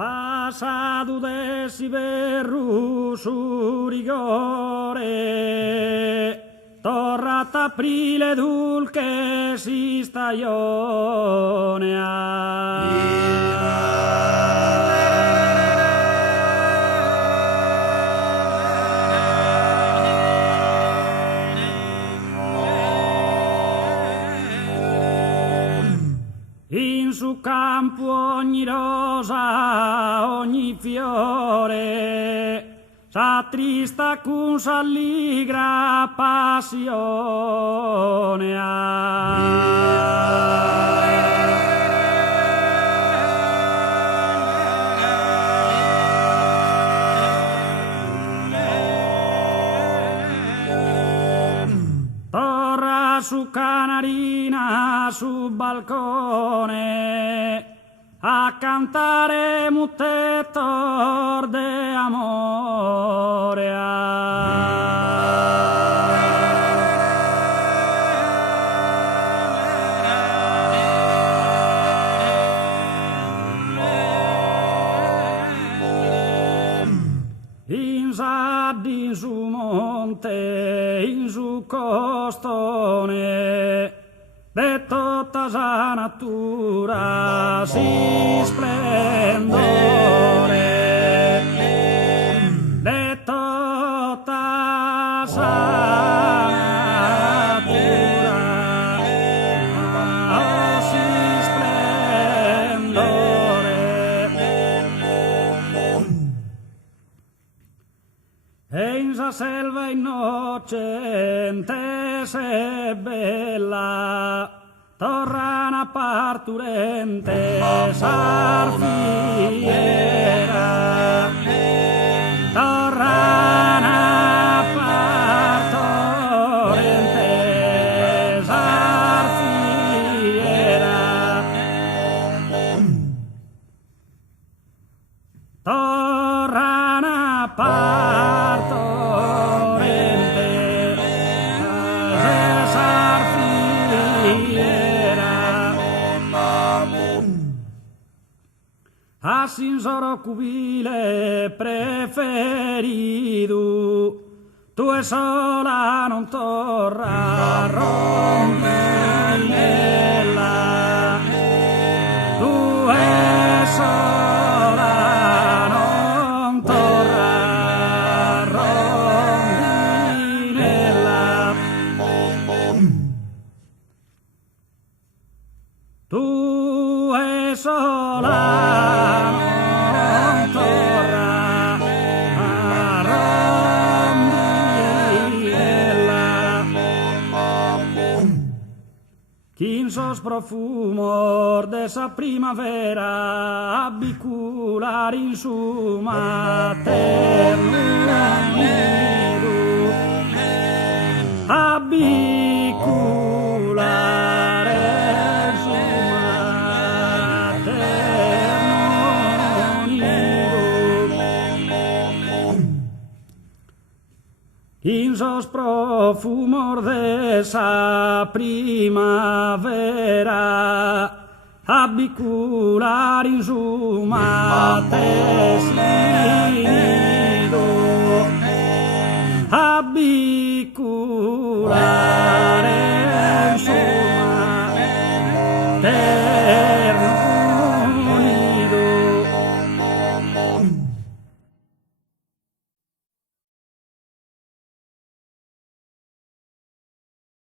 Passato desi verru su rigore, torrat aprile dulce si stagione in su campo ogni rosa, ogni fiore, s'attrista con s'alligra passione. Torra su canarina su balcone a cantare muttetor de amore. In saddi, in su monte, in su costone, de tutta sa natura si splendore, de tutta sa natura si splendore. E in sa selva innocente se bella, torrana parturente sarfiera, torrana parturente sarfiera, torrana parturente Asin soro cubile preferido, tu e sola non torra rondinella, tu e sola non torra rondinella, tu e sola Quinsos profumor de esa primavera abicular in su materno nido, abicular in su materno nido. Quinsos profumor de esa primavera abicular in su